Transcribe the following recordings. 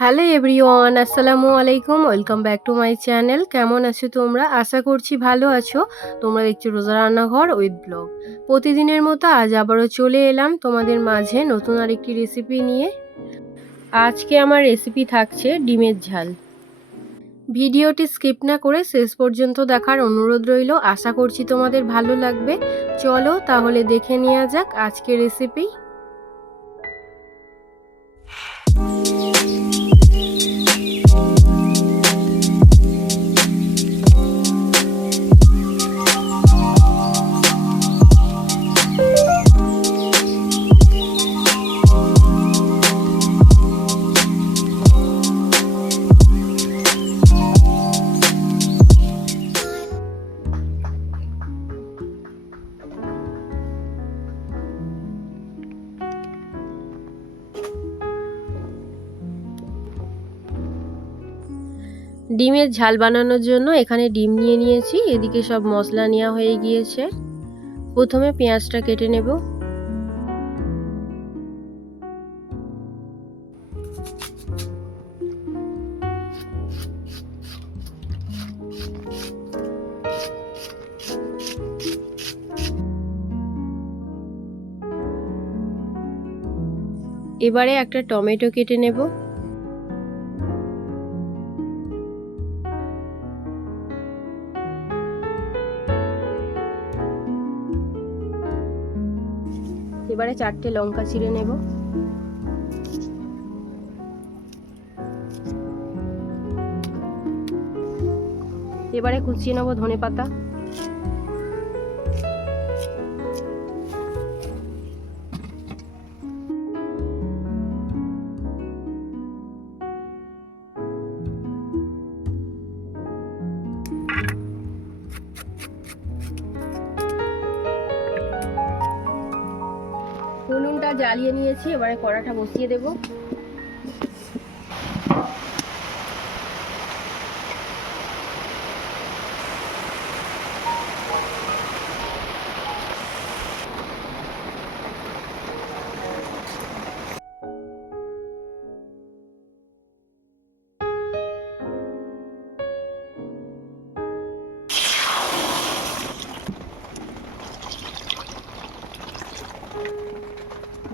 Hello everyone, আসসালামু আলাইকুম। Welcome back to my channel. কেমন আছো তোমরা? আশা করছি ভালো আছো। তোমরা দেখছো রোজা রান্নাঘর উইথ ব্লগ। প্রতিদিনের মতো আজ আবারও চলে এলাম তোমাদের মাঝে নতুন আরেকটি রেসিপি নিয়ে। আজকে আমার রেসিপি থাকছে ডিমের ঝাল। ভিডিওটি স্কিপ না করে শেষ পর্যন্ত দেখার অনুরোধ রইল। আশা করছি তোমাদের ভালো লাগবে। চলো তাহলে দেখে নেওয়া যাক আজকের রেসিপি। ডিমের ঝাল বানানোর জন্য এখানে ডিম নিয়ে নিয়েছি। এদিকে সব মশলা নেওয়া হয়ে গিয়েছে। প্রথমে পেঁয়াজটা কেটে নেব। এবারে একটা টমেটো কেটে নেব। এবারে 4টে লঙ্কা চিড়ে নেব। এবারে কুচিয়ে নেব ধনেপাতা। উনুনটা জ্বালিয়ে নিয়েছি। এবারে কড়াটা বসিয়ে দেব।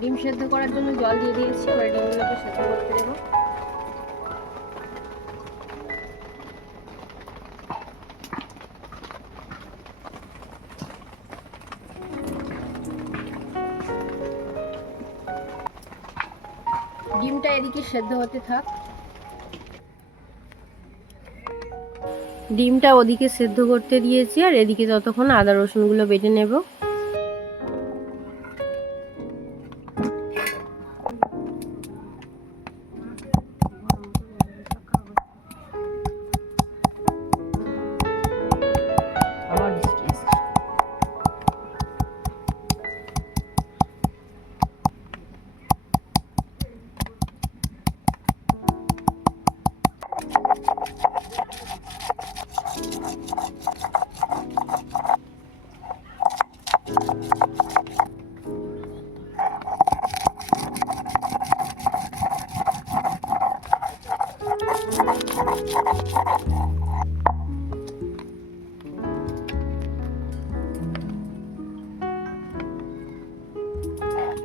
ডিম সেদ্ধ করার জন্য জল দিয়ে দিয়েছি। এবার ডিমগুলোকে সেদ্ধ করতে দেব। ডিমটা এদিকে সেদ্ধ হতে থাক। ডিমটা ওদিকে সেদ্ধ করতে দিয়েছি, আর এদিকে ততক্ষণ আদা রসুনগুলো বেটে নেব।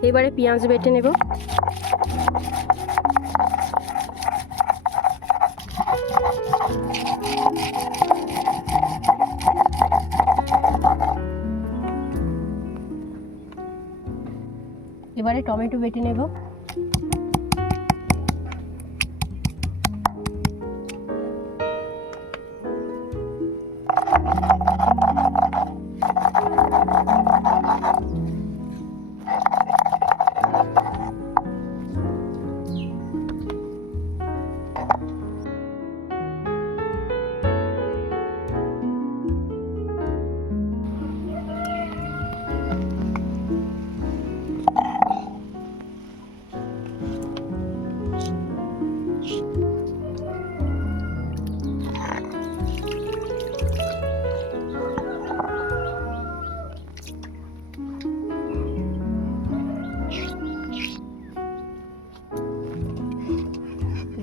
এবারে পেঁয়াজ বেটে নেব। এবারে টমেটো বেটে নেব।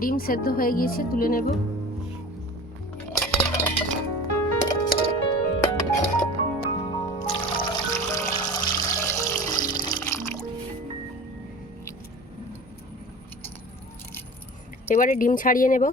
ডিম সেদ্ধ হয়ে গিয়েছে, তুলে নেব। এবারে ডিম ছাড়িয়ে নেব।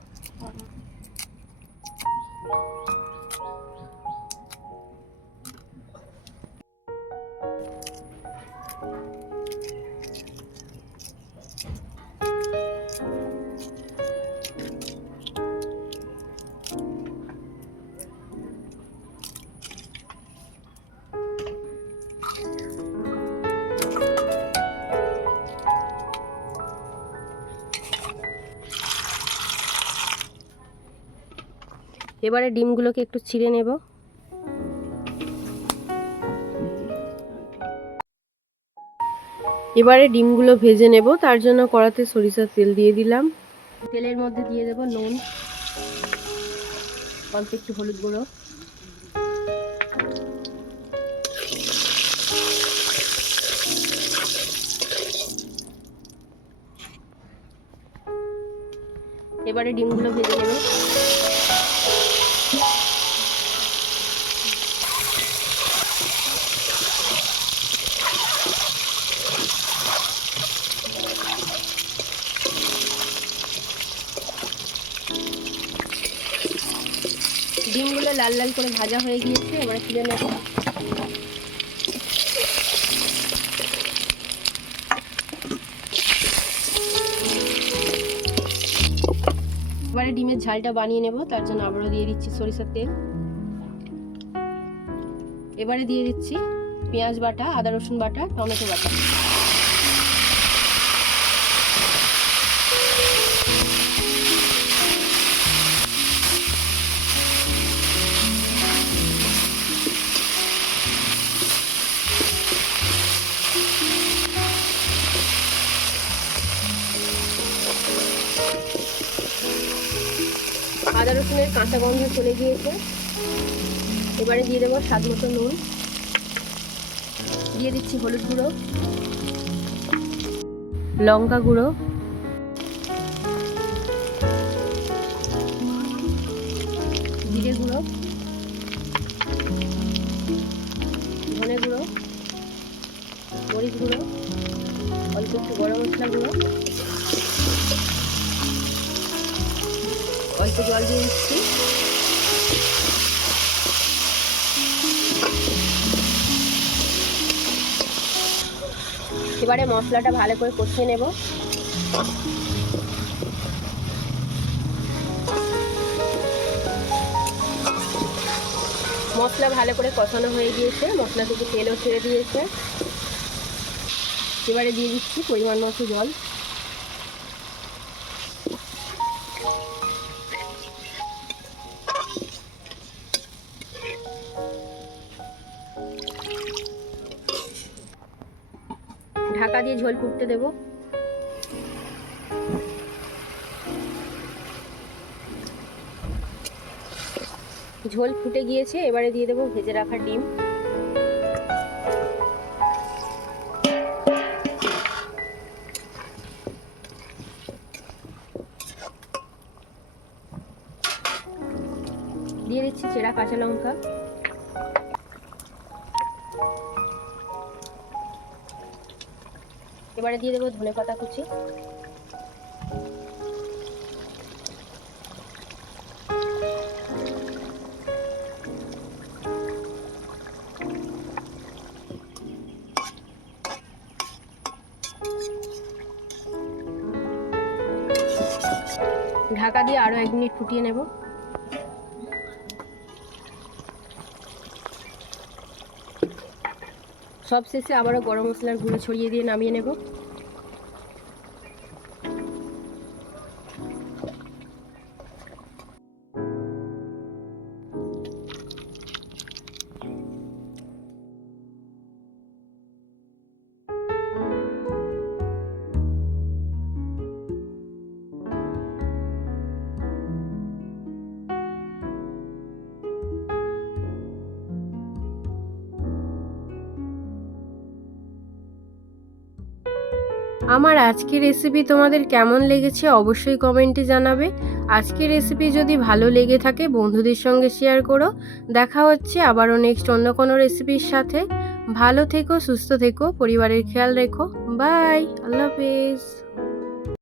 এবারে ডিমগুলোকে একটু ছিঁড়ে নেব। এবারে ডিমগুলো ভেজে নেব, তার জন্য কড়াতে সরিষার তেল দিয়ে দিলাম। তেলের মধ্যে দিয়ে দেব নুন, অল্প একটু হলুদ গুঁড়ো, এবারে ডিমগুলো ভেজে নেব। ডিমগুলো লাল লাল করে ভাজা হয়ে গিয়েছে, এবারে তুলে নেব। এবারে ডিমের ঝালটা বানিয়ে নেব, তার জন্য আবারও দিয়ে দিচ্ছি সরিষার তেল। এবারে দিয়ে দিচ্ছি পেঁয়াজ বাটা, আদা রসুন বাটা, টমেটো বাটা। আদা রসুনের কাঁচা গন্ধ চলে গিয়েছে, এবারে দিয়ে দেবো স্বাদ মতো নুন, দিয়ে দিচ্ছি হলুদ গুঁড়ো, লঙ্কা গুঁড়ো, জিরে গুঁড়ো, ধনে গুঁড়ো, মরিচ গুঁড়ো, অল্প একটু গরম মশলা গুঁড়ো, অল্প জল দিয়ে দিচ্ছি। এবারে মশলাটা ভালো করে কষিয়ে নেব। মশলা ভালো করে কষানো হয়ে গিয়েছে, মশলা থেকে তেলও ছেড়ে দিয়েছে। এবারে দিয়ে দিচ্ছি পরিমাণ মতো জল। ঢাকা দিয়ে ঝোল ফুটতে দেব। ঝোল ফুটে গিয়েছে, এবারে দিয়ে দেবো ভেজে রাখা ডিম। দিয়ে দিচ্ছি চেরা কাঁচা লঙ্কা, এবারে দিয়ে দেবো ধনেপাতা কুচি, ঢাকা দিয়ে আরো 1 মিনিট ফুটিয়ে নেব। সব শেষে আবারও গরম মশলার গুঁড়ো ছড়িয়ে দিয়ে নামিয়ে নেব। আমার আজকের রেসিপি তোমাদের কেমন লেগেছে অবশ্যই কমেন্টে জানাবে। আজকের রেসিপি যদি ভালো লেগে থাকে বন্ধুদের সঙ্গে শেয়ার করো। দেখা হচ্ছে আবারও নেক্সট অন্য কোনো রেসিপির সাথে। ভালো থেকো, সুস্থ থেকো, পরিবারের খেয়াল রেখো। বাই, আল্লাহ হাফেজ।